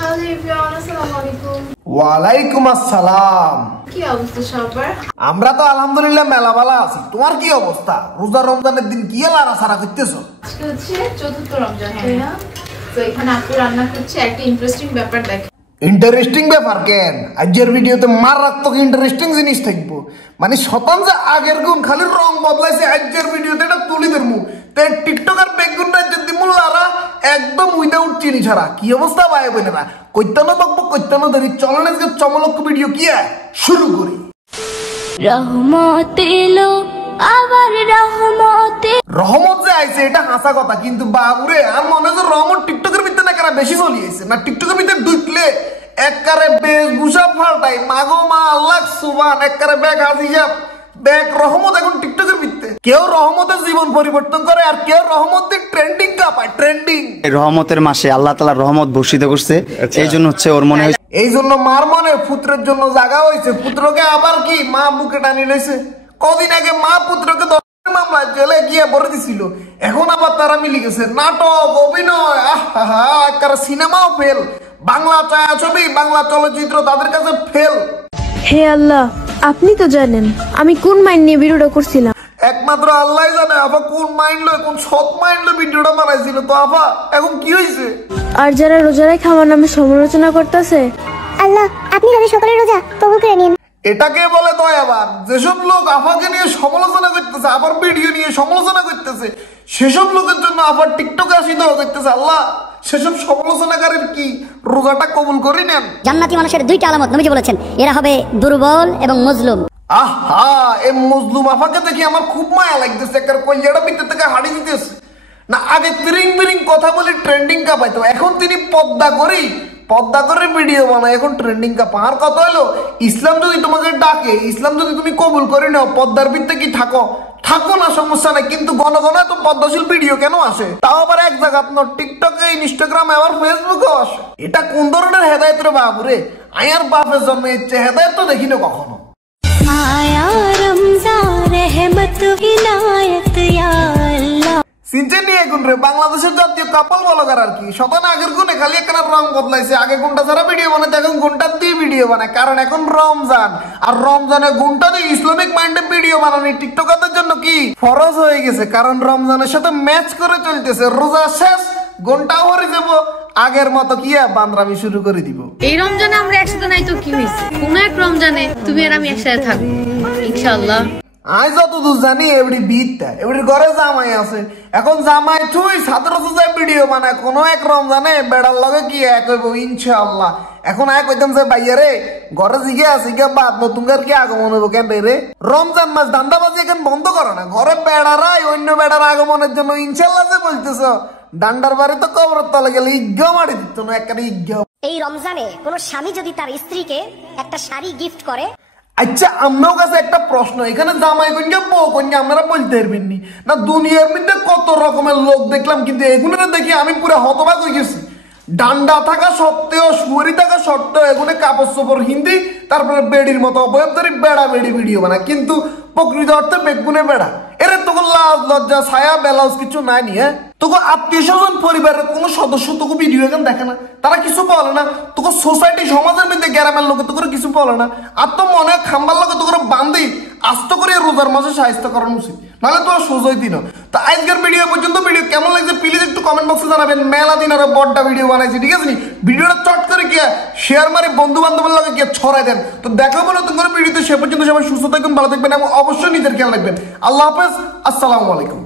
Hello everyone, আসসালামু আলাইকুম। ওয়ালাইকুম আসসালাম। কি অবস্থা সবার? আমরা তো আলহামদুলিল্লাহ মেলা ভালো আছি। তোমার কি অবস্থা? রোজা রমজানের দিন কি লারা সারা করতেছো? আজকে হচ্ছে চতুর্থ রমজান, তাই না? তো এখানে আপু রান্না করছে, একটা ইন্টারেস্টিং ব্যাপার দেখে। ইন্টারেস্টিং ব্যাপার কেন? আজকের ভিডিওতে মারাত্মক ইন্টারেস্টিং জিনিস থাকবো। মানে শতাংশ আগের গুণ খালি রং বদলাইছে। আজকের ভিডিওতে এটা তুলি ধরমু। তাই টিকটকার বেগুন রাজ্যের দিমুল্লারা একদম উইদাউট চিনি ছাড়া। কি অবস্থা ভাই বোনেরা? কইতানো বকবক কইতানো ধরি। চলেন আজকে চমলক ভিডিও কি শুরু করি। রহমত এলো আবার রহমত যে আইছে এটা হাসা কথা, কিন্তু বাবুরে আর মনে হয় রহমত টিকটকের ভিতরে না কারা বেশি চলিয়েছে না। টিকটকের ভিতরে ঢুকলে এককারে বেশভূষা ফাল্টাই মাগো মা আল্লাহ সুবহান, এককারে ব্যাগ হাজিজাব ব্যাগ রহমত এখন টিকটকের ভিতরে। কেউ রহমতের জীবন পরিবর্তন করে আর কেউ রহমতের ট্রেন্ডিং কাপায়। ট্রেন্ডিং রহমতের মাসে আল্লাহ তাআলা রহমত বর্ষিত করছে, এই জন্য হচ্ছে ওর মনে হয়, এই জন্য মার মনে পুত্রের জন্য জাগা হয়েছে। পুত্রকে আবার কি মা বুকে টানি লইছে। কদিন আগে মা পুত্রকে মামলা জেলে গিয়ে ভরে দিছিল, এখন আবার তারা মিলে গেছে। নাটক, অভিনয়, আহা একটা সিনেমাও ফেল। বাংলা ছায়াছবি, বাংলা চলচ্চিত্র তাদের কাছে ফেল। হে আল্লাহ, আপনি তো জানেন আমি কোন মাইন্ড নিয়ে ভিডিওটা করছিলাম। একমাত্র আল্লাহ জানে আপা কোন মাইন্ড লয়, কোন সৎ মাইন্ড লয় ভিডিওটা বানাইছিল। তো আপা এখন কি হয়েছে? আর যারা রোজা রেখে আমার নামে সমালোচনা করতেছে, আল্লাহ আপনি তাদের সকলের রোজা কবুল করে নিন। এটাকে বলে দয়াবান। যেসব লোক আফাকে নিয়ে সমালোচনা করতেছে, আবার ভিডিও নিয়ে সমালোচনা করতেছে, সেসব লোকের জন্য আবার টিকটকে আসি দোয়া করতেছে। আল্লাহ সেসব সমালোচনাকারীর কি রোজাটা কবুল করে নেন। জান্নাতি মানুষের দুইটা আলামত নবীজি বলেছেন, এরা হবে দুর্বল এবং মজলুম। আহা, এই মজলুম আফাকে দেখি আমার খুব মায়া লাগতেছে। একটা কলিজাটা ভিতর থেকে হারিয়ে দিতেছে না। আগে তিরিং বিরিং কথা বলি ট্রেন্ডিং কাপাইতো, এখন তিনি পদ্মা করে ভিডিও বানায়, এখন ট্রেন্ডিং কাপা। আর কথা হলো ইসলাম যদি তোমাকে ডাকে, ইসলাম যদি তুমি কবুল করে নাও, পদ্মার ভিত্তে কি থাকো না, সমস্যা নাই। কিন্তু ঘন ঘন তো পদ্মাশীল ভিডিও কেন আসে? তাও আবার এক জায়গা আপনার টিকটকে, ইনস্টাগ্রামে, আবার ফেসবুকেও আসে। এটা কোন ধরনের হেদায়েত রে বাবুরে? আয়ার বাপের জন্য ইচ্ছে হেদায়েত তো দেখিনি কখনো। আয়া রমজান রহমত ইনায়াত ইয়া আল্লাহ। সিনচেন নিয়ে এখন রে বাংলাদেশের জাতীয় কাপল ব্লগার আর কি শতান আগের গুণে খালি একটা রং বদলাইছে। আগে ঘন্টা ছাড়া ভিডিও বানাতে, এখন ঘন্টা দিয়ে ভিডিও বানায়। কারণ এখন রমজান, আর রমজানে ঘন্টা দিয়ে ইসলামিক মাইন্ডে ভিডিও বানানি টিকটকারদের জন্য কি ফরজ হয়ে গেছে। কারণ রমজানের সাথে ম্যাচ করে চলতেছে। রোজা শেষ, ঘন্টাও হরে যাবো, আগের মতো কি বান্দরামি শুরু করে দিব। এই রমজানে আমরা একসাথে নাই তো কি হয়েছে? কোন এক রমজানে তুমি আর আমি একসাথে থাকবো ইনশাআল্লাহ। আজ যতদূর জানি এবারে বিদটা এবারে ঘরে জামাই আছে। এখন জামাই থুই সাদর যায় ভিডিও বানায়। কোনো এক রমজানে বেড়ার লগে কি এক হইব ইনশাআল্লাহ। এখন এক কইতাম যে ভাইয়া রে ঘরে জিগে আছে গিয়ে বাদ নতুন কি আগমন হইব কেন রে? রমজান মাস দান্দাবাজি এখন বন্ধ করো না। ঘরে বেড়ারাই অন্য বেড়ার আগমনের জন্য ইনশাআল্লাহ যে বলতেছ, ডান্ডার বাড়ি তো কবরের তলে গেলে ইজ্ঞা মারি দিত না, একটা ইজ্ঞা। এই রমজানে কোন স্বামী যদি তার স্ত্রীকে একটা শাড়ি গিফট করে, আচ্ছা আমার কাছে একটা প্রশ্ন, এখানে জামাই কন্যা বউ কন্যা আপনারা বলতে পারবেন না? দুনিয়ার মধ্যে কত রকমের লোক দেখলাম, কিন্তু এগুলো দেখি আমি পুরো হতবাক হয়ে গেছি। ডান্ডা থাকা সত্ত্বেও, সুয়ারি থাকা সত্ত্বেও এগুলো কাপড় চোপড় হিন্দি, তারপরে বেড়ির মতো অবয়ব ধরে বেড়া বেড়ি ভিডিও বানায়, কিন্তু প্রকৃত অর্থে বেগুনে বেড়া। এরে তোকে লাজ লজ্জা ছায়া ব্লাউজ কিছু নাই নি? তোকে আত্মীয় স্বজন পরিবারের কোন সদস্য তোকে ভিডিও এখন দেখে না, তারা কিছু বলে না। তোকে সোসাইটি সমাজের মধ্যে গ্রামের লোকে তোকে কিছু বলে না। আর তো মনে হয় খাম্বার লোকে তোকে বান্ধি আস্ত করে রোজার মাসে সাহায্য করানো উচিত, নাহলে তোর সোজাই দিন। তো আজকের ভিডিও পর্যন্ত ভিডিও কেমন লাগছে প্লিজ একটু কমেন্ট বক্সে জানাবেন। মেলা দিন আরো বড়টা ভিডিও বানাইছি, ঠিক আছে নি? ভিডিওটা চট করে গিয়ে শেয়ার মারি বন্ধু বান্ধবের লগে গিয়ে ছড়াই দেন। তো দেখাবো নতুন করে ভিডিওতে। সে পর্যন্ত সবাই সুস্থ থাকবেন, ভালো থাকবেন এবং অবশ্যই নিজের খেয়াল রাখবেন। আল্লাহ হাফেজ, আসসালামু আলাইকুম।